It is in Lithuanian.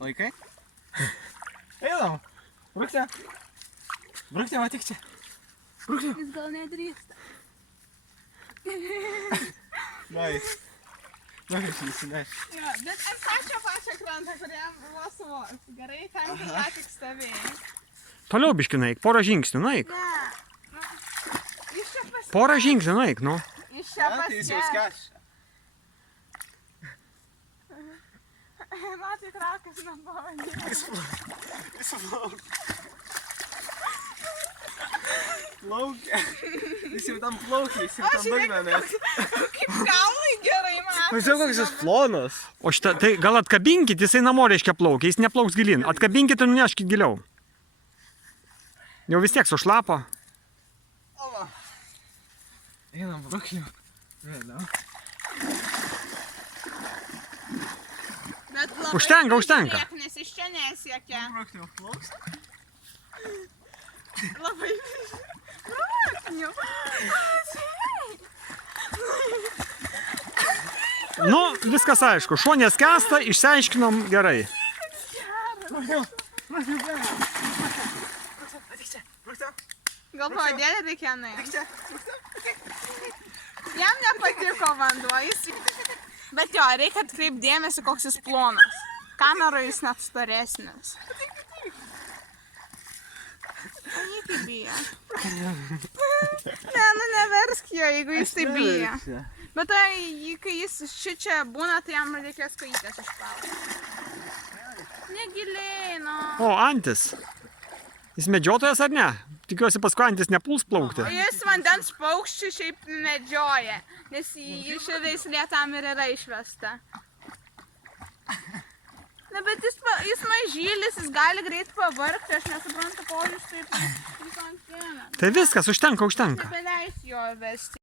Laikai? Einam. Brukte. Brukte, matyk čia. Brukte. Jis gal nedrįsta. Nice. Nice, įsineš. Jo, bet ant pačio krantą, kuriam buvo suvos. Gerai, ten kai ją tik stovėjai. Toliau biški naik, porą žingsnių naik. Ne. Iš čia pas... Porą žingsnių naik, nu. Iš čia Tai jis jau skeš. Matai, krakas nepavadė. Jis plaukia. Plaukia. Jis jau tam plaukia, jis jau tam dugmenės. Kaip kaulai gerai matai. Pažiūrėk, koks jis plonas. O šitą, tai gal atkabinkit, jisai namo reiškia plaukia, jis neplauks gilin. Atkabinkit ir nuneškit giliau. Jau vis tiek sušlapo. Ova. Einam, brukliu. Vėliau. Bet labai Užtenka, užtenka. žiūrėk, nes iš čia nesiekia. Brukliu, plauks. Labai brūkniu. Nu, viskas aišku, šuo neskęsta, išsiaiškinom gerai. Brukliu. Brukliu, brukliu. Brukliu. Gal pavadėlį reikia nuėti. Brukliu. Jam nepatiko vanduo, jis... Bet jo, reikia atkreipti dėmesį, koks jis plonas. Kameroje jis net storesnis. O jį tai bijo. Ne, nu neversk jo, jeigu jis tai bijo. Bet tai, kai jis šičia būna, tai jam reikės kojytės išplauti. Negiliai, nu. O, antis. Jis medžiotojas ar ne? Tikiuosi paskui antis nepuls plaukti. Jis vandens paukščių šiaip medžioja, nes ši veislė tam ir yra išvesta. Na, bet jis mažylis, jis gali greit pavargti, aš nesuprantu, ko jūs taip ant sieną. Tai viskas, užtenka, užtenka. Nebeleis jo vesti.